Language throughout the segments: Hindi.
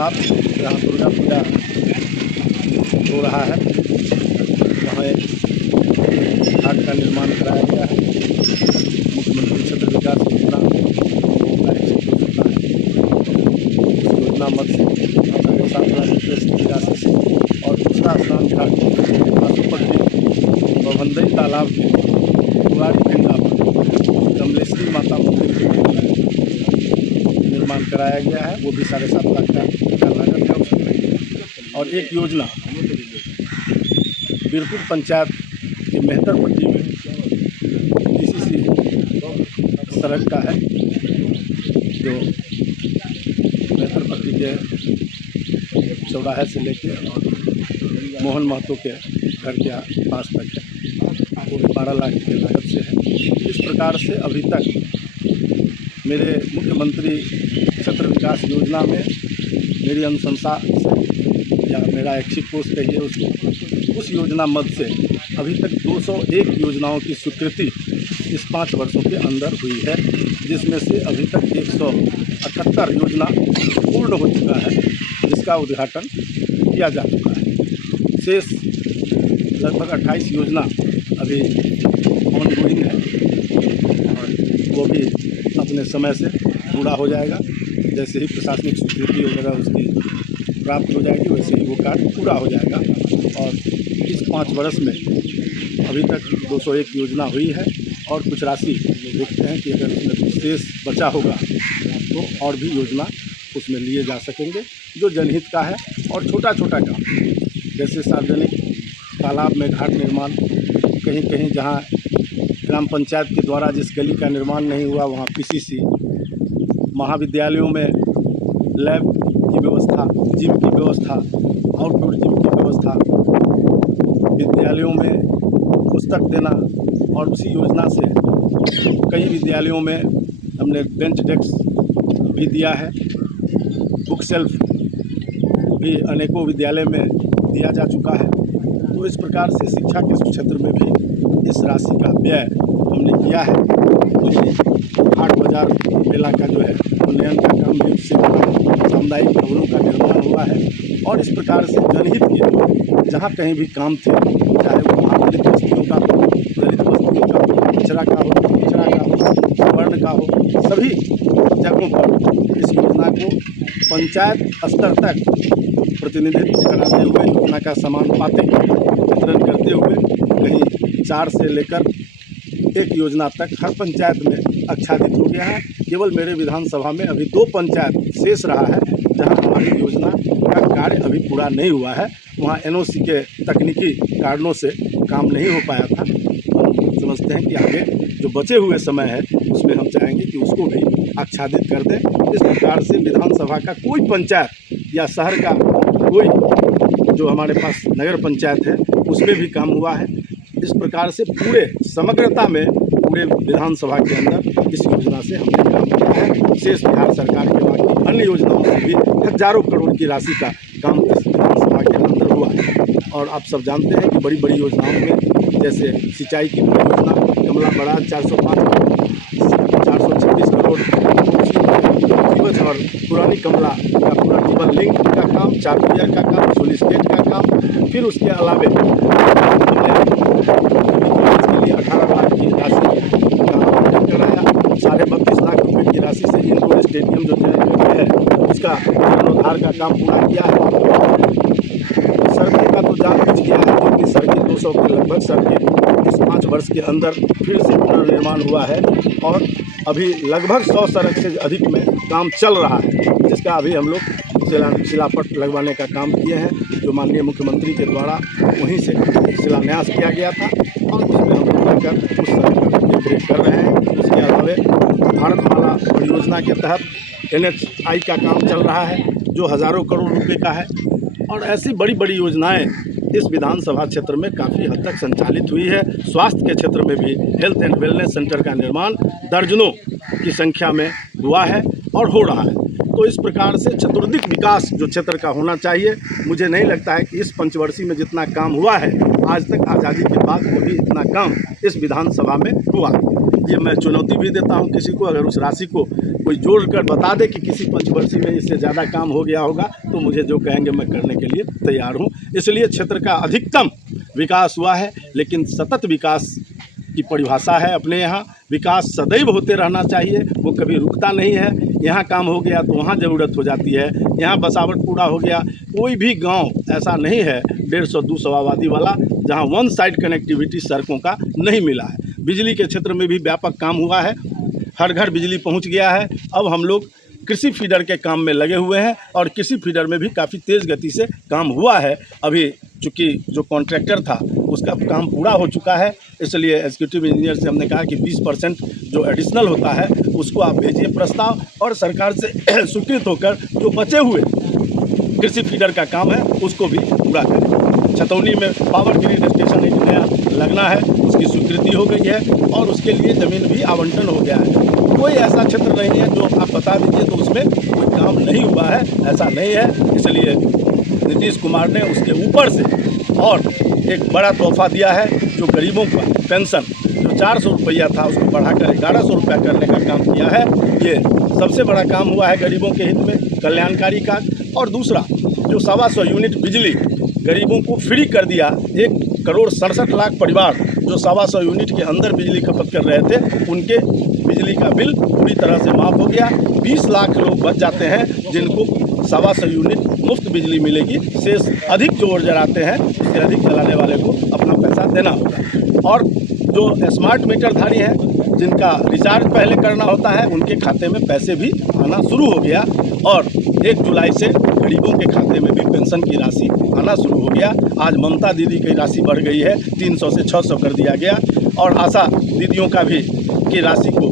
तालाब जहाँ दुर्गा पूजा हो रहा है वहाँ एक घाट का निर्माण कराया गया है। मुख्यमंत्री क्षेत्र विकास योजना का एक होता है। उस योजना मद से 7 लाख रुपये की राशि से और दूसरा स्नान घाट आसोपट्टी बवंदई तालाब के पुरानी गंगा पर कमलेश्वरी माता मंदिर के निर्माण कराया गया है। वो भी 7.5 लाख का लागत है उसमें। और एक योजना बीरपुर पंचायत के मेहतरपट्टी में किसी सड़क का है जो मेहतरपट्टी के चौराहे से लेके और मोहन महतो के घर के पास तक है। वो 12 लाख की लागत से है। इस प्रकार से अभी तक मेरे मुख्यमंत्री क्षेत्र विकास योजना में मेरी अनुशंसा से या मेरा ऐच्छिक कोष कहिए उसको, उस योजना मद से अभी तक 201 योजनाओं की स्वीकृति इस 5 वर्षों के अंदर हुई है, जिसमें से अभी तक 178 योजना पूर्ण हो चुका है, जिसका उद्घाटन किया जा चुका है। शेष लगभग 28 योजना अभी ऑनगोइंग है और वो भी अपने समय से पूरा हो जाएगा। जैसे ही प्रशासनिक स्वीकृति वगैरह उसकी प्राप्त हो जाएगी वैसे ही वो कार्य पूरा हो जाएगा। और इस 5 वर्ष में अभी तक 201 योजना हुई है और कुछ राशि देखते हैं कि अगर उसमें कुछ शेष बचा होगा तो और भी योजना उसमें लिए जा सकेंगे जो जनहित का है। और छोटा छोटा काम जैसे सार्वजनिक तालाब में घाट निर्माण, कहीं कहीं जहाँ ग्राम पंचायत के द्वारा जिस गली का निर्माण नहीं हुआ वहाँ पीसीसी, महाविद्यालयों में लैब की व्यवस्था, जिम की व्यवस्था, आउटडोर जिम की व्यवस्था, विद्यालयों में पुस्तक देना। और उसी योजना से कई विद्यालयों में हमने बेंच डेस्क भी दिया है। बुक शेल्फ भी अनेकों विद्यालय में दिया जा चुका है। तो इस प्रकार से शिक्षा के क्षेत्र में भी इस राशि का व्यय हमने किया है। हाट बाजार मेला का जो है उन्नयन का काम भी उससे सामुदायिक भवनों का निर्माण हुआ है। और इस प्रकार से जनहित के जहाँ कहीं भी काम थे, चाहे वो दलित बस्तियों का हो, दलित बस्तियों का हो, पिछड़ा का हो, वर्ण का हो, सभी जगहों पर इस योजना को पंचायत स्तर तक प्रतिनिधित्व कराते हुए योजना का समान पाते वितरण करते हुए कहीं 4 से लेकर 1 योजना तक हर पंचायत में आच्छादित हो गया है। केवल मेरे विधानसभा में अभी 2 पंचायत शेष रहा है जहां हमारी योजना का कार्य अभी पूरा नहीं हुआ है। वहां एनओसी के तकनीकी कारणों से काम नहीं हो पाया था। हम समझते हैं कि आगे जो बचे हुए समय है उसमें हम चाहेंगे कि उसको भी आच्छादित कर दें। इस प्रकार से विधानसभा का कोई पंचायत या शहर का कोई जो हमारे पास नगर पंचायत है उसमें भी काम हुआ है। इस प्रकार से पूरे समग्रता में पूरे विधानसभा के अंदर इस योजना से हमने काम किया है। शेष बिहार सरकार के बाकी अन्य योजनाओं से भी हजारों करोड़ की राशि का काम इस विधानसभा के अंदर हुआ है। और आप सब जानते हैं कि बड़ी बड़ी योजनाओं में जैसे सिंचाई की योजना कमला बराज 405 करोड़, 426 करोड़ जीवज और पुरानी कमला का पूरा जीवन लिंक का काम, 4 पियर का काम, सोलिस गेट का काम, फिर उसके अलावे के लिए 18 लाख की राशि का आवंटन कराया। 32.5 लाख रुपए की राशि से इंडोर स्टेडियम जो है उसका जीर्णोद्धार का काम पूरा किया है। सड़कों का तो जान बुझ किया है, क्योंकि सड़कें 200 के लगभग सड़कें इस 5 वर्ष के अंदर फिर से पुनर्निर्माण हुआ है। और अभी लगभग 100 सड़क से अधिक में काम चल रहा है, जिसका अभी हम लोग शिलापट लगवाने का काम किए हैं, जो माननीय मुख्यमंत्री के द्वारा वहीं से शिलान्यास किया गया था। और उसमें हम लोग जाकर उस सड़क का देखरेख कर रहे हैं। उसके अलावा भारतमाला परियोजना के तहत NHI का काम चल रहा है जो हज़ारों करोड़ रुपए का है। और ऐसी बड़ी बड़ी योजनाएं इस विधानसभा क्षेत्र में काफ़ी हद तक संचालित हुई है। स्वास्थ्य के क्षेत्र में भी हेल्थ एंड वेलनेस सेंटर का निर्माण दर्जनों की संख्या में हुआ है और हो रहा है। तो इस प्रकार से चतुर्दिक विकास जो क्षेत्र का होना चाहिए, मुझे नहीं लगता है कि इस पंचवर्षीय में जितना काम हुआ है आज तक आज़ादी के बाद कभी इतना काम इस विधानसभा में हुआ। ये मैं चुनौती भी देता हूँ किसी को, अगर उस राशि को कोई जोड़ कर बता दे कि किसी पंचवर्षीय में इससे ज़्यादा काम हो गया होगा तो मुझे जो कहेंगे मैं करने के लिए तैयार हूँ। इसलिए क्षेत्र का अधिकतम विकास हुआ है, लेकिन सतत विकास की परिभाषा है अपने यहाँ। विकास सदैव होते रहना चाहिए, वो कभी रुकता नहीं है। यहाँ काम हो गया तो वहाँ ज़रूरत हो जाती है, यहाँ बसावट पूरा हो गया। कोई भी गांव ऐसा नहीं है 150-200 आबादी वाला जहाँ वन साइड कनेक्टिविटी सड़कों का नहीं मिला है। बिजली के क्षेत्र में भी व्यापक काम हुआ है, हर घर बिजली पहुँच गया है। अब हम लोग कृषि फीडर के काम में लगे हुए हैं और कृषि फीडर में भी काफ़ी तेज़ गति से काम हुआ है। अभी चूँकि जो कॉन्ट्रैक्टर था उसका काम पूरा हो चुका है, इसलिए एग्जीक्यूटिव इंजीनियर से हमने कहा कि 20% जो एडिशनल होता है उसको आप भेजिए प्रस्ताव, और सरकार से स्वीकृत होकर जो बचे हुए कृषि फीडर का काम है उसको भी पूरा करें। छतौनी में पावर ग्रिड स्टेशन एक नया लगना है, उसकी स्वीकृति हो गई है और उसके लिए ज़मीन भी आवंटन हो गया है। कोई ऐसा क्षेत्र नहीं है जो आप बता दीजिए तो उसमें कोई काम नहीं हुआ है, ऐसा नहीं है। इसलिए नीतीश कुमार ने उसके ऊपर से और एक बड़ा तोहफा दिया है, जो गरीबों का पेंशन जो 400 रुपया था उसको बढ़ाकर 1100 रुपया करने का काम किया है। ये सबसे बड़ा काम हुआ है गरीबों के हित में, कल्याणकारी का। और दूसरा जो 125 यूनिट बिजली गरीबों को फ्री कर दिया, 1,67,00,000 परिवार जो 125 यूनिट के अंदर बिजली खपत कर रहे थे उनके बिजली का बिल पूरी तरह से माफ़ हो गया। 20 लाख लोग बच जाते हैं जिनको 125 यूनिट मुफ्त बिजली मिलेगी। शेष अधिक जो और जलाते हैं उससे अधिक जलाने वाले को अपना पैसा देना होगा। और जो स्मार्ट मीटरधारी हैं जिनका रिचार्ज पहले करना होता है उनके खाते में पैसे भी आना शुरू हो गया, और 1 जुलाई से गरीबों के खाते में भी पेंशन की राशि आना शुरू हो गया। आज ममता दीदी की राशि बढ़ गई है, 300 से 600 कर दिया गया, और आशा दीदियों का भी की राशि को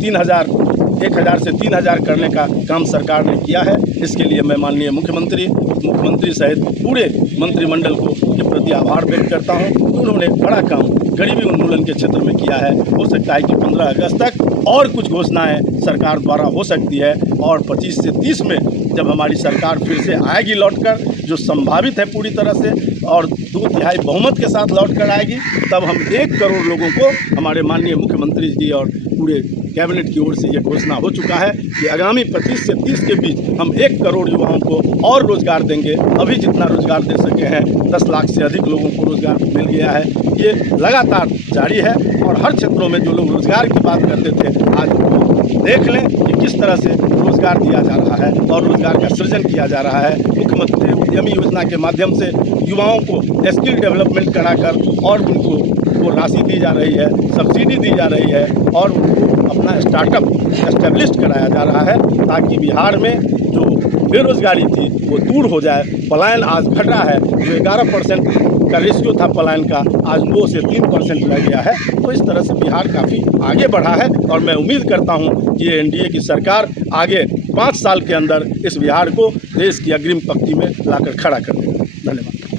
1,000 से 3,000 करने का काम सरकार ने किया है। इसके लिए मैं माननीय मुख्यमंत्री सहित पूरे मंत्रिमंडल को के प्रति आभार व्यक्त करता हूं। उन्होंने बड़ा काम गरीबी उन्मूलन के क्षेत्र में किया है। हो सकता है कि 15 अगस्त तक और कुछ घोषणाएं सरकार द्वारा हो सकती है, और 25 से 30 में जब हमारी सरकार फिर से आएगी लौटकर, जो संभावित है पूरी तरह से, और 2/3 बहुमत के साथ लौटकर आएगी, तब हम 1 करोड़ लोगों को, हमारे माननीय मुख्यमंत्री जी और पूरे कैबिनेट की ओर से ये घोषणा हो चुका है कि आगामी 25 से 30 के बीच हम 1 करोड़ युवाओं को और रोजगार देंगे। अभी जितना रोजगार दे सके हैं 10 लाख से अधिक लोगों को रोजगार मिल गया है। ये लगातार जारी है, और हर क्षेत्रों में जो लोग रोजगार की बात करते थे आज वो देख लें कि किस तरह से रोजगार दिया जा रहा है और रोजगार का सृजन किया जा रहा है। मुख्यमंत्री उद्यमी योजना के माध्यम से युवाओं को स्किल डेवलपमेंट कराकर और उनको वो राशि दी जा रही है, सब्सिडी दी जा रही है, और उनको अपना स्टार्टअप एस्टेब्लिश कराया जा रहा है, ताकि बिहार में जो बेरोजगारी थी वो दूर हो जाए। पलायन आज घट रहा है, जो 11% का रेशियो था पलायन का, आज 2 से 3% रह गया है। तो इस तरह से बिहार काफ़ी आगे बढ़ा है, और मैं उम्मीद करता हूँ कि ये एनडीए की सरकार आगे 5 साल के अंदर इस बिहार को देश की अग्रिम पंक्ति में लाकर खड़ा कर देगी। धन्यवाद।